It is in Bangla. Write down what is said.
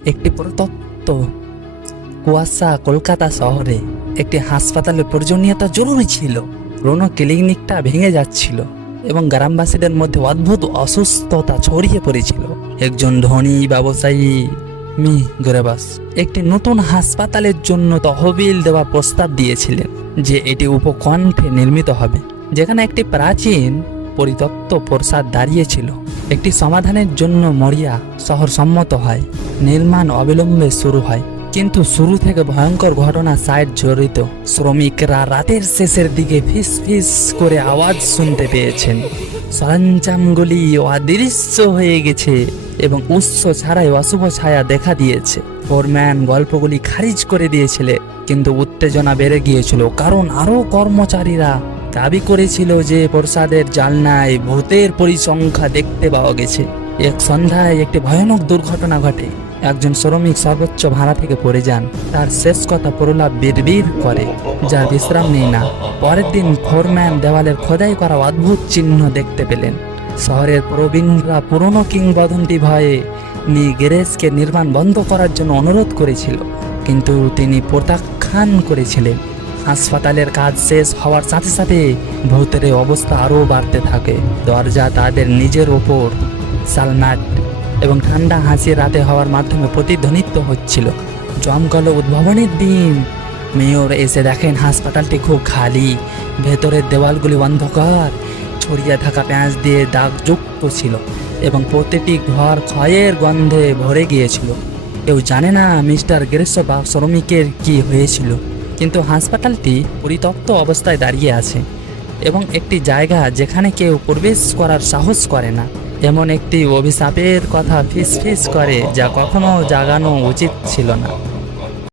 একটি প্রতপ্ত কুয়াশা কলকাতা শহরে একটি হাসপাতালের প্রয়োজনীয়তা জরুরি ছিল। পুরনো ক্লিনিকটা ভেঙে যাচ্ছিল এবং গ্রামবাসীদের মধ্যে অদ্ভুত অসুস্থতা ছড়িয়ে পড়েছিল। একজন ধনী ব্যবসায়ী, মি. গোরেবাস, একটি নতুন হাসপাতালের জন্য তহবিল দেওয়ার প্রস্তাব দিয়েছিলেন যে এটি উপকণ্ঠে নির্মিত হবে, যেখানে একটি প্রাচীন পরিতত্ত্ব প্রসাদ দাঁড়িয়েছিল। একটি সমাধানের জন্য মরিয়া শহর সম্মত হয়। নির্মাণ অবিলম্বে শুরু হয়। কিন্তু শুরু থেকে ভয়ঙ্কর ঘটনা সাইড জড়িত। শ্রমিকরা রাতের শেষের দিকে ফিস ফিস করে আওয়াজ শুনতে পেয়েছেন। সরঞ্জামগুলি অদৃশ্য হয়ে গেছে এবং উৎস ছাড়াই অশুভ ছায়া দেখা দিয়েছে। ফোরম্যান গল্পগুলি খারিজ করে দিয়েছিলে, কিন্তু উত্তেজনা বেড়ে গিয়েছিল। কারণ আরও কর্মচারীরা দাবি করেছিল যে প্রসাদের জালনায় ভূতের পরিসংখ্যা দেখতে পাওয়া গেছে। এক সন্ধ্যায় একটি ভয়ানক দুর্ঘটনা ঘটে। একজন শ্রমিক সর্বোচ্চ ভাড়া থেকে পড়ে যান। তার শেষ কথা প্রলাপ বিড়বিড় করে, যা বিশ্রাম নেই না। পরের দিন ফোরম্যান দেওয়ালের খোদাই করা অদ্ভুত চিহ্ন দেখতে পেলেন। শহরের প্রবীণরা পুরনো কিংবদন্তি ভয়ে নি গ্যারেজকে নির্মাণ বন্ধ করার জন্য অনুরোধ করেছিল। কিন্তু তিনি প্রত্যাখ্যান করেছিলেন। হাসপাতালের কাজ শেষ হওয়ার সাথে সাথে ভূতের অবস্থা আরও বাড়তে থাকে। দরজা তাদের নিজের ওপর। সালমাট এবং ঠান্ডা হাসি রাতে হওয়ার মাধ্যমে প্রতিধ্বনিত হচ্ছিল। জমকালো উদ্ভাবনের দিন মেয়র এসে দেখেন হাসপাতালটি খুব খালি। ভেতরের দেওয়ালগুলি অন্ধকার। ছড়িয়ে থাকা পেঁয়াজ দিয়ে দাগযুক্ত ছিল এবং প্রতিটি ঘর ক্ষয়ের গন্ধে ভরে গিয়েছিল। কেউ জানে না মিস্টার গ্রেসো বা শ্রমিকের কি হয়েছিল। কিন্তু হাসপাতালটি পরিতপ্ত অবস্থায় দাঁড়িয়ে আছে এবং একটি জায়গা যেখানে কেউ প্রবেশ করার সাহস করে না। এমন একটি অভিশাপের কথা ফিস ফিস করে যা কখনো জাগানো উচিত ছিল না।